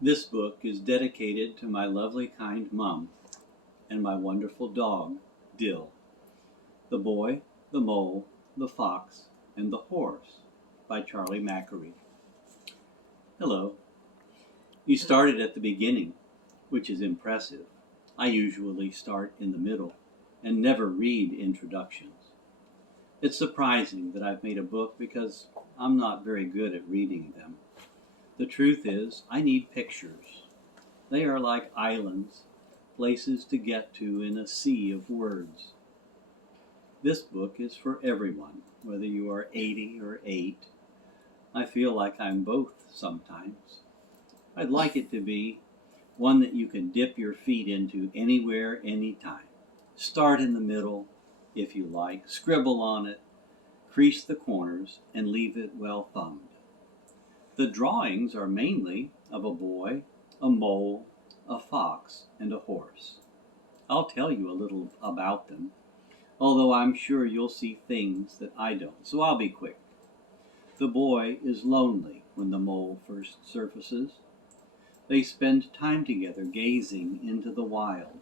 This book is dedicated to my lovely, kind mum and my wonderful dog, Dill. The Boy, the Mole, the Fox, and the Horse by Charlie Mackesy. Hello. You started at the beginning, which is impressive. I usually start in the middle and never read introductions. It's surprising that I've made a book because I'm not very good at reading them. The truth is, I need pictures. They are like islands, places to get to in a sea of words. This book is for everyone, whether you are 80 or 8. I feel like I'm both sometimes. I'd like it to be one that you can dip your feet into anywhere, anytime. Start in the middle, if you like, scribble on it, crease the corners, and leave it well thumbed. The drawings are mainly of a boy, a mole, a fox, and a horse. I'll tell you a little about them, although I'm sure you'll see things that I don't, so I'll be quick. The boy is lonely when the mole first surfaces. They spend time together gazing into the wild.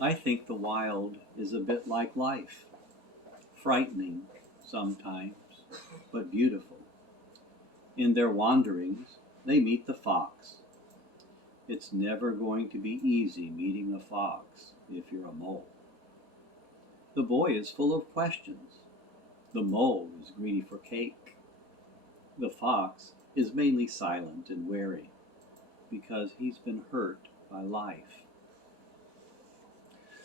I think the wild is a bit like life, frightening sometimes, but beautiful. In their wanderings, they meet the fox. It's never going to be easy meeting a fox if you're a mole. The boy is full of questions. The mole is greedy for cake. The fox is mainly silent and wary because he's been hurt by life.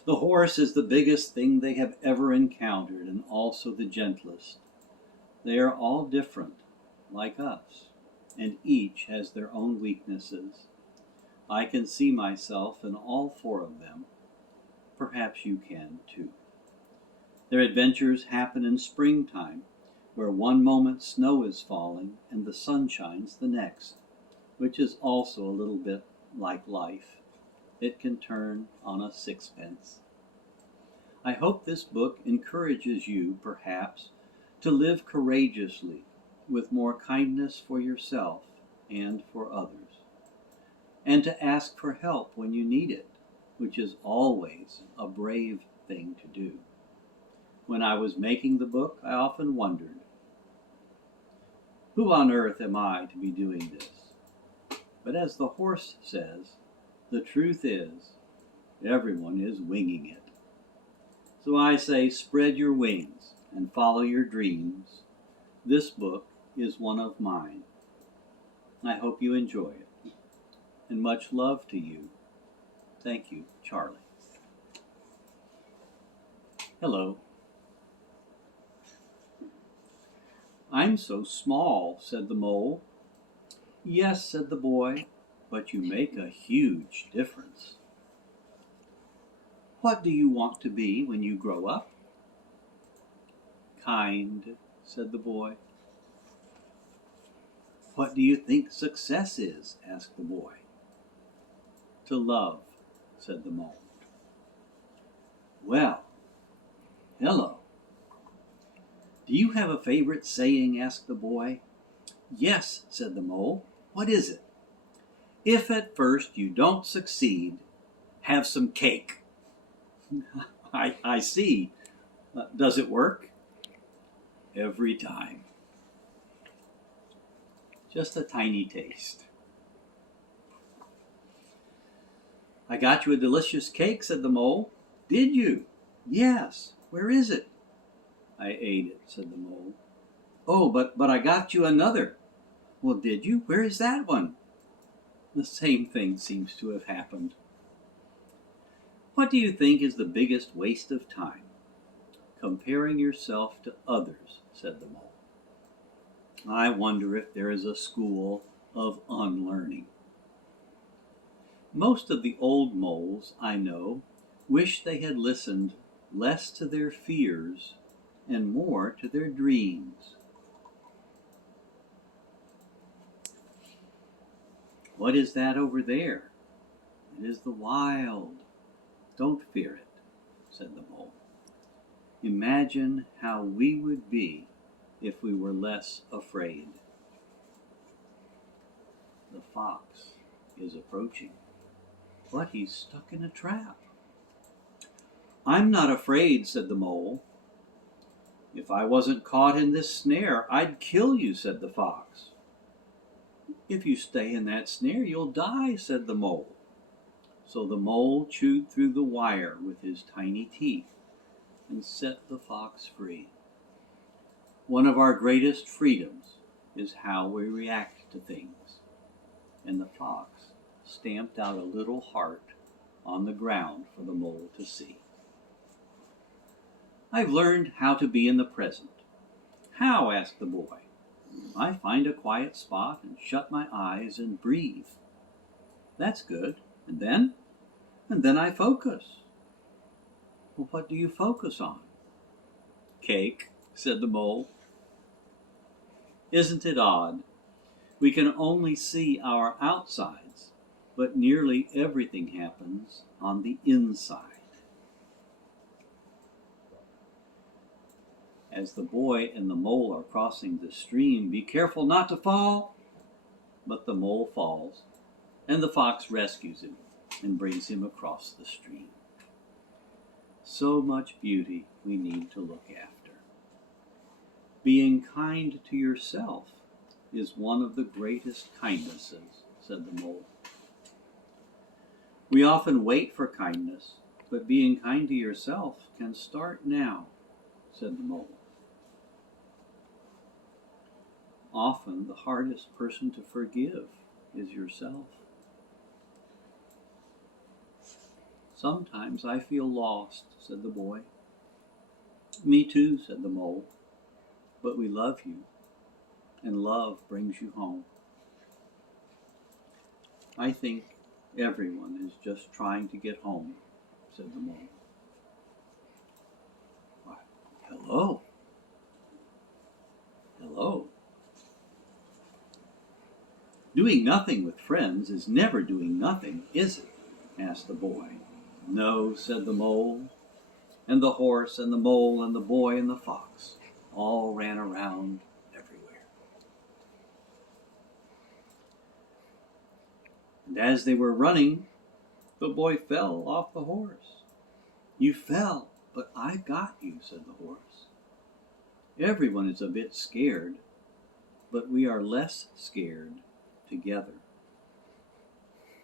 The horse is the biggest thing they have ever encountered and also the gentlest. They are all different, like us, and each has their own weaknesses. I can see myself in all 4 of them. Perhaps you can too. Their adventures happen in springtime, where one moment snow is falling and the sun shines the next, which is also a little bit like life. It can turn on a sixpence. I hope this book encourages you, perhaps, to live courageously, with more kindness for yourself and for others, and to ask for help when you need it, which is always a brave thing to do. When I was making the book, I often wondered, who on earth am I to be doing this? But as the horse says, the truth is, everyone is winging it. So I say, spread your wings and follow your dreams. This book is one of mine. I hope you enjoy it. And much love to you. Thank you, Charlie. Hello. I'm so small, said the mole. Yes, said the boy, but you make a huge difference. What do you want to be when you grow up? Kind, said the boy. What do you think success is? Asked the boy. To love, said the mole. Well, hello. Do you have a favorite saying? Asked the boy. Yes, said the mole. What is it? If at first you don't succeed, have some cake. I see. Does it work? Every time. Just a tiny taste. I got you a delicious cake, said the mole. Did you? Yes. Where is it? I ate it, said the mole. Oh, but I got you another. Well, did you? Where is that one? The same thing seems to have happened. What do you think is the biggest waste of time? Comparing yourself to others, said the mole. I wonder if there is a school of unlearning. Most of the old moles I know wish they had listened less to their fears and more to their dreams. What is that over there? It is the wild. Don't fear it, said the mole. Imagine how we would be if we were less afraid. The fox is approaching, but he's stuck in a trap. I'm not afraid, said the mole. If I wasn't caught in this snare, I'd kill you, said the fox. If you stay in that snare, you'll die, said the mole. So the mole chewed through the wire with his tiny teeth and set the fox free. One of our greatest freedoms is how we react to things. And the fox stamped out a little heart on the ground for the mole to see. I've learned how to be in the present. How? Asked the boy. I find a quiet spot and shut my eyes and breathe. That's good. And then? And then I focus. Well, what do you focus on? Cake, said the mole. Isn't it odd? We can only see our outsides, but nearly everything happens on the inside. As the boy and the mole are crossing the stream, be careful not to fall. But the mole falls, and the fox rescues him and brings him across the stream. So much beauty we need to look after. Being kind to yourself is one of the greatest kindnesses, said the mole. We often wait for kindness, but being kind to yourself can start now, said the mole. Often the hardest person to forgive is yourself. Sometimes I feel lost, said the boy. Me too, said the mole. But we love you, and love brings you home. I think everyone is just trying to get home, said the mole. Why, hello. Hello. Doing nothing with friends is never doing nothing, is it? Asked the boy. No, said the mole. And the horse and the mole and the boy and the fox all ran around everywhere. And as they were running, the boy fell off the horse. You fell, but I got you, said the horse. Everyone is a bit scared, but we are less scared together.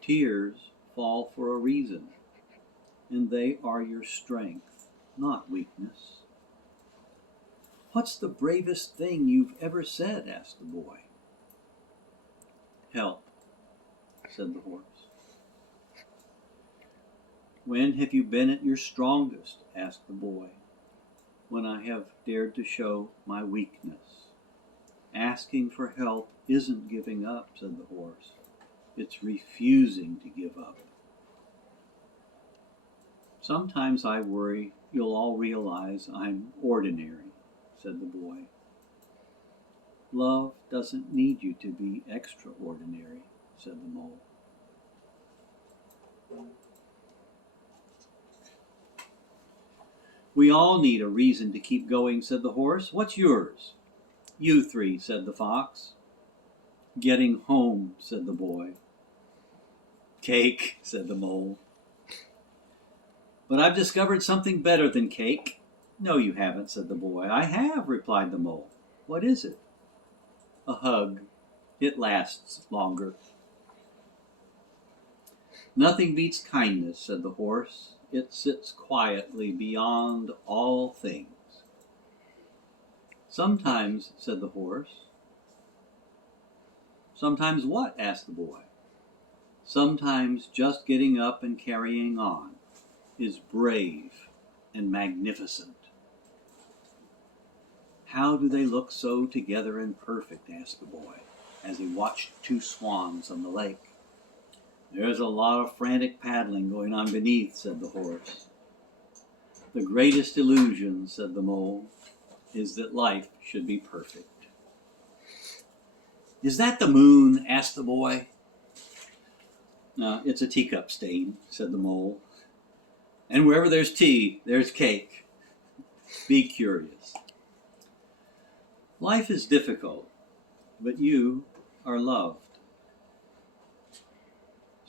Tears fall for a reason, and they are your strength, not weakness. What's the bravest thing you've ever said? Asked the boy. Help, said the horse. When have you been at your strongest? Asked the boy. When I have dared to show my weakness. Asking for help isn't giving up, said the horse. It's refusing to give up. Sometimes I worry you'll all realize I'm ordinary, said the boy. Love doesn't need you to be extraordinary, said the mole. We all need a reason to keep going, said the horse. What's yours? You three, said the fox. Getting home, said the boy. Cake, said the mole. But I've discovered something better than cake. No, you haven't, said the boy. I have, replied the mole. What is it? A hug. It lasts longer. Nothing beats kindness, said the horse. It sits quietly beyond all things. Sometimes, said the horse. Sometimes what? Asked the boy. Sometimes just getting up and carrying on is brave and magnificent. How do they look so together and perfect? Asked the boy, as he watched two swans on the lake. There's a lot of frantic paddling going on beneath, said the horse. The greatest illusion, said the mole, is that life should be perfect. Is that the moon? Asked the boy. No, it's a teacup stain, said the mole. And wherever there's tea, there's cake. Be curious. Life is difficult, but you are loved.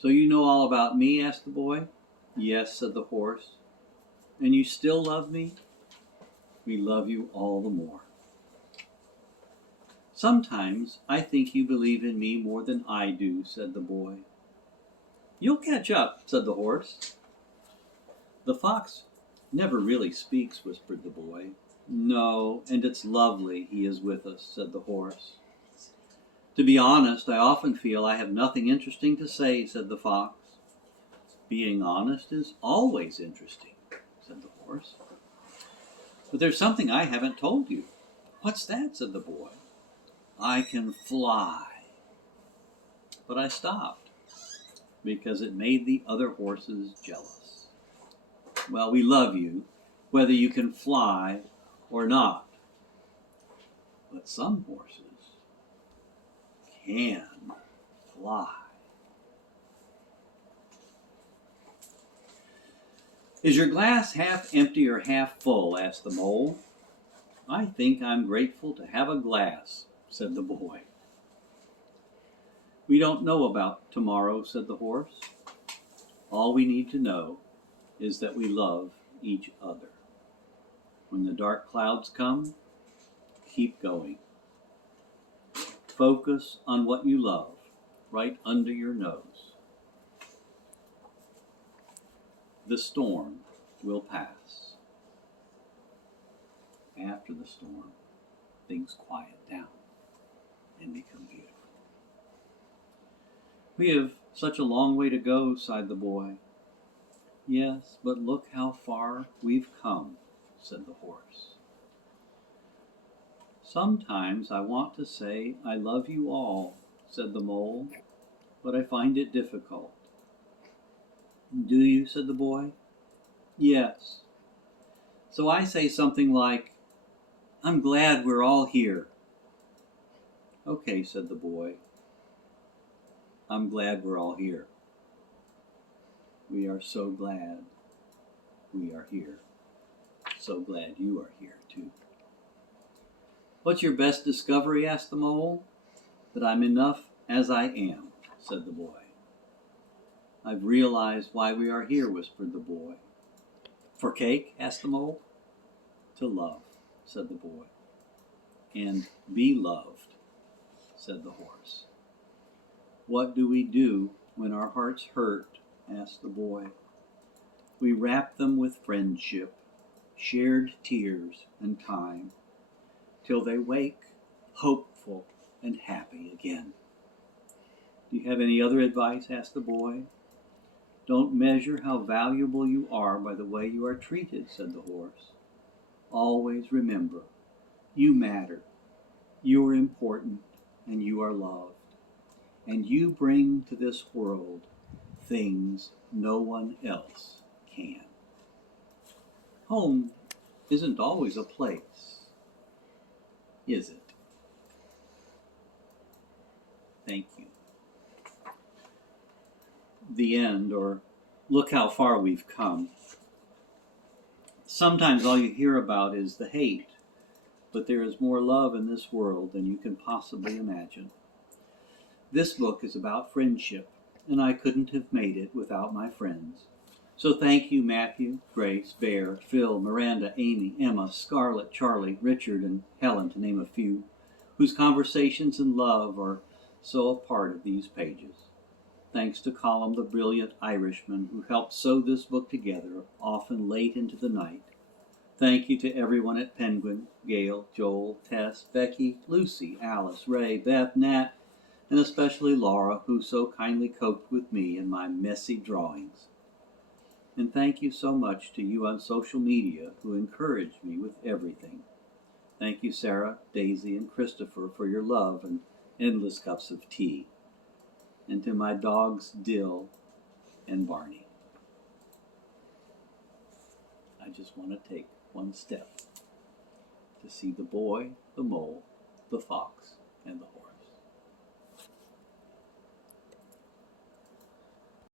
So you know all about me? Asked the boy. Yes, said the horse. And you still love me? We love you all the more. Sometimes I think you believe in me more than I do, said the boy. You'll catch up, said the horse. The fox never really speaks, whispered the boy. No, and it's lovely he is with us, said the horse. To be honest, I often feel I have nothing interesting to say, said the fox. Being honest is always interesting, said the horse. But there's something I haven't told you. What's that? Said the boy. I can fly. But I stopped because it made the other horses jealous. Well, we love you, whether you can fly or not. But some horses can fly. Is your glass half empty or half full? Asked the mole. I think I'm grateful to have a glass, said the boy. We don't know about tomorrow, said the horse. All we need to know is that we love each other. When the dark clouds come, keep going. Focus on what you love right under your nose. The storm will pass. After the storm, things quiet down and become beautiful. We have such a long way to go, sighed the boy. Yes, but look how far we've come, said the horse. Sometimes I want to say I love you all, said the mole, but I find it difficult. Do you? Said the boy. Yes. So I say something like, I'm glad we're all here. Okay, said the boy. I'm glad we're all here. We are so glad we are here. So glad you are here, too. What's your best discovery? Asked the mole. That I'm enough as I am, said the boy. I've realized why we are here, whispered the boy. For cake? Asked the mole. To love, said the boy. And be loved, said the horse. What do we do when our hearts hurt? Asked the boy. We wrap them with friendship, shared tears and time, till they wake hopeful and happy again. Do you have any other advice? Asked the boy. Don't measure how valuable you are by the way you are treated, said the horse. Always remember, you matter, you are important, and you are loved. And you bring to this world things no one else can. Home isn't always a place, is it? Thank you. The end, or look how far we've come. Sometimes all you hear about is the hate, but there is more love in this world than you can possibly imagine. This book is about friendship, and I couldn't have made it without my friends. So thank you, Matthew, Grace, Bear, Phil, Miranda, Amy, Emma, Scarlett, Charlie, Richard, and Helen, to name a few, whose conversations and love are so a part of these pages. Thanks to Colum, the brilliant Irishman, who helped sew this book together, often late into the night. Thank you to everyone at Penguin, Gail, Joel, Tess, Becky, Lucy, Alice, Ray, Beth, Nat, and especially Laura, who so kindly coped with me and my messy drawings. And thank you so much to you on social media who encouraged me with everything. Thank you, Sarah, Daisy, and Christopher, for your love and endless cups of tea. And to my dogs, Dill and Barney. I just want to take one step to see the boy, the mole, the fox, and the horse.